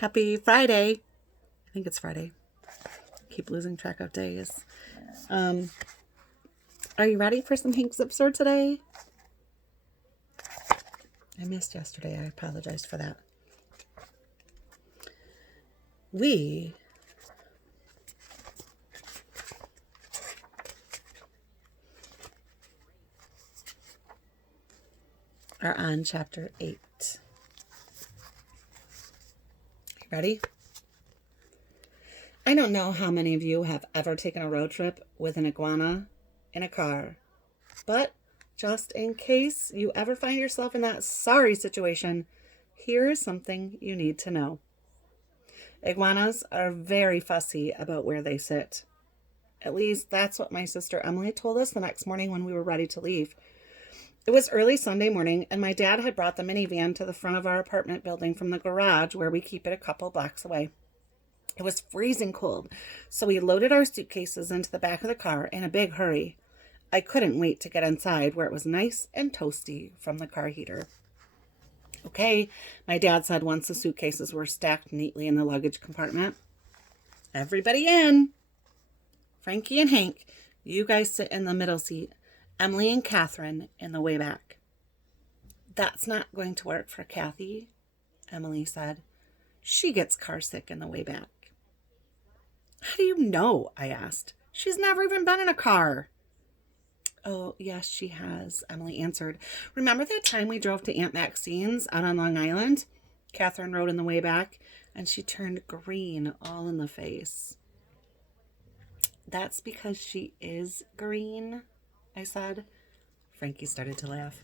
Happy Friday. I think it's Friday. Keep losing track of days. Are you ready for some Hank Zipzer today? I missed yesterday. I apologize for that. We are on chapter 8. You ready? I don't know how many of you have ever taken a road trip with an iguana in a car, but just in case you ever find yourself in that sorry situation, here is something you need to know. Iguanas are very fussy about where they sit. At least that's what my sister Emily told us the next morning when we were ready to leave. It was early Sunday morning, and my dad had brought the minivan to the front of our apartment building from the garage where we keep it a couple blocks away. It was freezing cold, so we loaded our suitcases into the back of the car in a big hurry. I couldn't wait to get inside where it was nice and toasty from the car heater. Okay, my dad said once the suitcases were stacked neatly in the luggage compartment. Everybody in. Frankie and Hank, you guys sit in the middle seat. Emily and Catherine in the way back. That's not going to work for Kathy, Emily said. She gets car sick in the way back. How do you know? I asked. She's never even been in a car. Oh, yes, she has, Emily answered. Remember that time we drove to Aunt Maxine's out on Long Island? Catherine rode in the way back, and she turned green all in the face. That's because she is green, I said. Frankie started to laugh.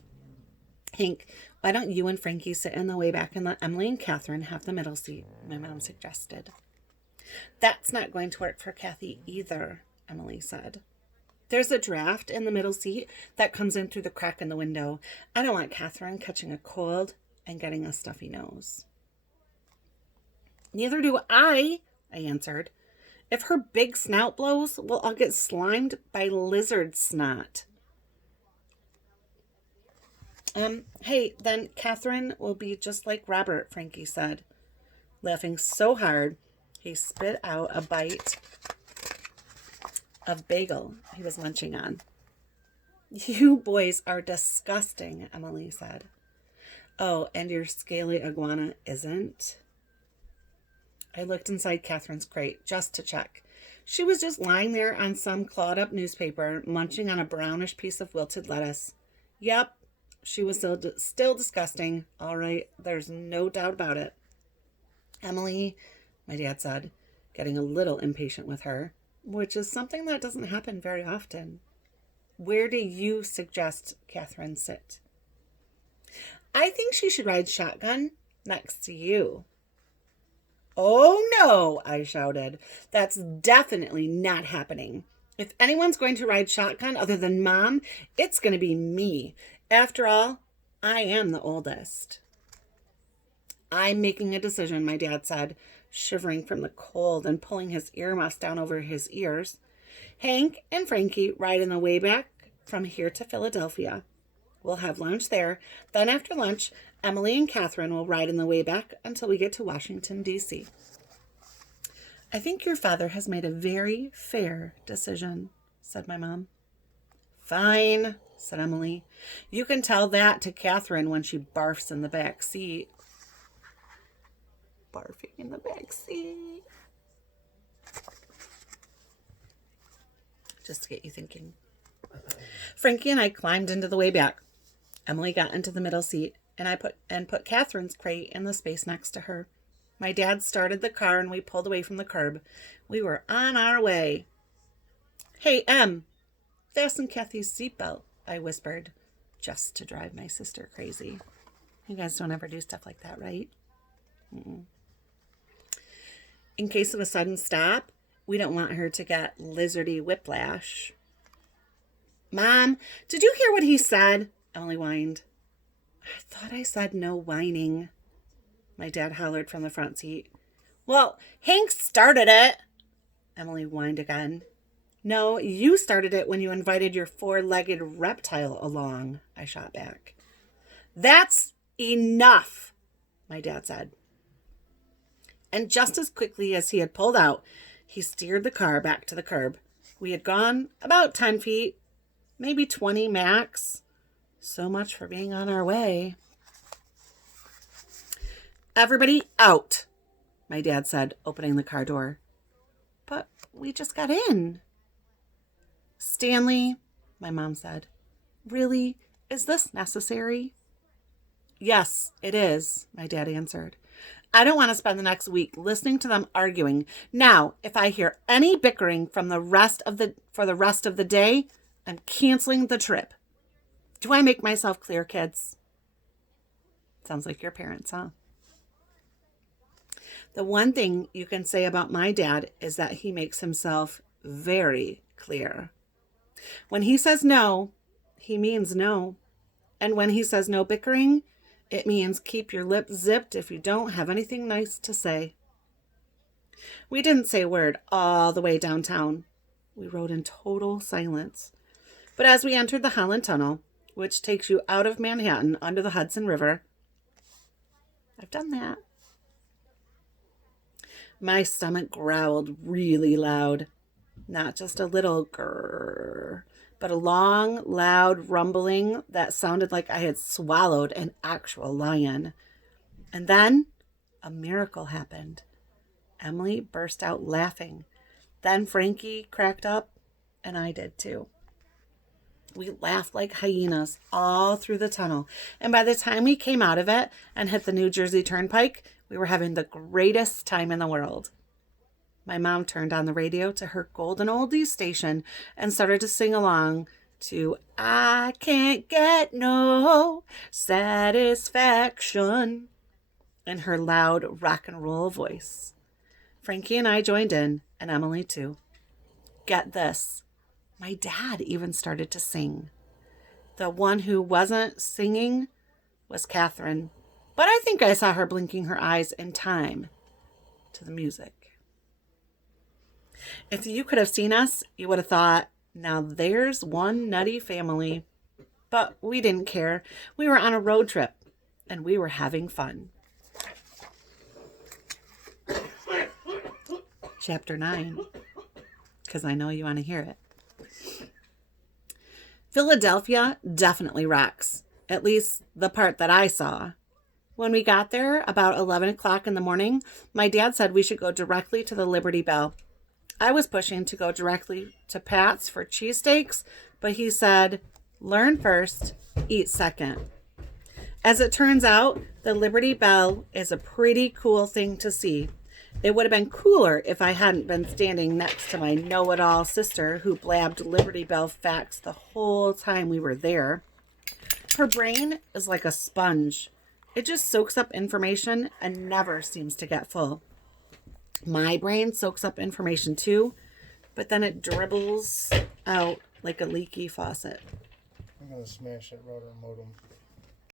Hank, why don't you and Frankie sit in the way back and let Emily and Catherine have the middle seat? My mom suggested. That's not going to work for Kathy either, Emily said. There's a draft in the middle seat that comes in through the crack in the window. I don't want Catherine catching a cold and getting a stuffy nose. Neither do I answered. If her big snout blows, we'll all get slimed by lizard snot. Hey, then Catherine will be just like Robert, Frankie said. Laughing so hard, he spit out a bite of bagel he was munching on. You boys are disgusting, Emily said. Oh, and your scaly iguana isn't? I looked inside Catherine's crate just to check. She was just lying there on some clawed-up newspaper, munching on a brownish piece of wilted lettuce. Yep, she was still disgusting. All right, there's no doubt about it. Emily, my dad said, getting a little impatient with her, which is something that doesn't happen very often. Where do you suggest Catherine sit? I think she should ride shotgun next to you. Oh, no, I shouted. That's definitely not happening. If anyone's going to ride shotgun other than Mom, it's going to be me. After all, I am the oldest. I'm making a decision, my dad said, shivering from the cold and pulling his earmuffs down over his ears. Hank and Frankie ride in the way back from here to Philadelphia. We'll have lunch there. Then after lunch, Emily and Catherine will ride in the way back until we get to Washington, D.C. I think your father has made a very fair decision, said my mom. Fine, said Emily. You can tell that to Catherine when she barfs in the back seat. Barfing in the back seat. Just to get you thinking. Frankie and I climbed into the way back. Emily got into the middle seat, and I put Catherine's crate in the space next to her. My dad started the car, and we pulled away from the curb. We were on our way. Hey, Em, fasten Kathy's seatbelt, I whispered, just to drive my sister crazy. You guys don't ever do stuff like that, right? Mm-mm. In case of a sudden stop, we don't want her to get lizardy whiplash. Mom, did you hear what he said? Emily whined. I thought I said no whining, my dad hollered from the front seat. Well, Hank started it, Emily whined again. No, you started it when you invited your four-legged reptile along, I shot back. That's enough, my dad said. And just as quickly as he had pulled out, he steered the car back to the curb. We had gone about 10 feet, maybe 20 max. So much for being on our way. "Everybody out," my dad said, opening the car door. "But we just got in." "Stanley," my mom said, "really? Is this necessary?" "Yes, it is," my dad answered. "I don't want to spend the next week listening to them arguing. Now, if I hear any bickering for the rest of the day, I'm canceling the trip. Do I make myself clear, kids?" Sounds like your parents, huh? The one thing you can say about my dad is that he makes himself very clear. When he says no, he means no. And when he says no bickering, it means keep your lips zipped if you don't have anything nice to say. We didn't say a word all the way downtown. We rode in total silence. But as we entered the Holland Tunnel, which takes you out of Manhattan under the Hudson River, I've done that. My stomach growled really loud. Not just a little grrr, but a long, loud rumbling that sounded like I had swallowed an actual lion. And then a miracle happened. Emily burst out laughing. Then Frankie cracked up, and I did too. We laughed like hyenas all through the tunnel. And by the time we came out of it and hit the New Jersey Turnpike, we were having the greatest time in the world. My mom turned on the radio to her golden oldies station and started to sing along to "I Can't Get No Satisfaction" in her loud rock and roll voice. Frankie and I joined in, and Emily too. Get this. My dad even started to sing. The one who wasn't singing was Catherine, but I think I saw her blinking her eyes in time to the music. If you could have seen us, you would have thought, now there's one nutty family. But we didn't care. We were on a road trip, and we were having fun. Chapter 9, because I know you want to hear it. Philadelphia definitely rocks, at least the part that I saw. When we got there, about 11 o'clock in the morning, my dad said we should go directly to the Liberty Bell. I was pushing to go directly to Pat's for cheesesteaks, but he said, learn first, eat second. As it turns out, the Liberty Bell is a pretty cool thing to see. It would have been cooler if I hadn't been standing next to my know-it-all sister who blabbed Liberty Bell facts the whole time we were there. Her brain is like a sponge. It just soaks up information and never seems to get full. My brain soaks up information too, but then it dribbles out like a leaky faucet. I'm going to smash that router modem.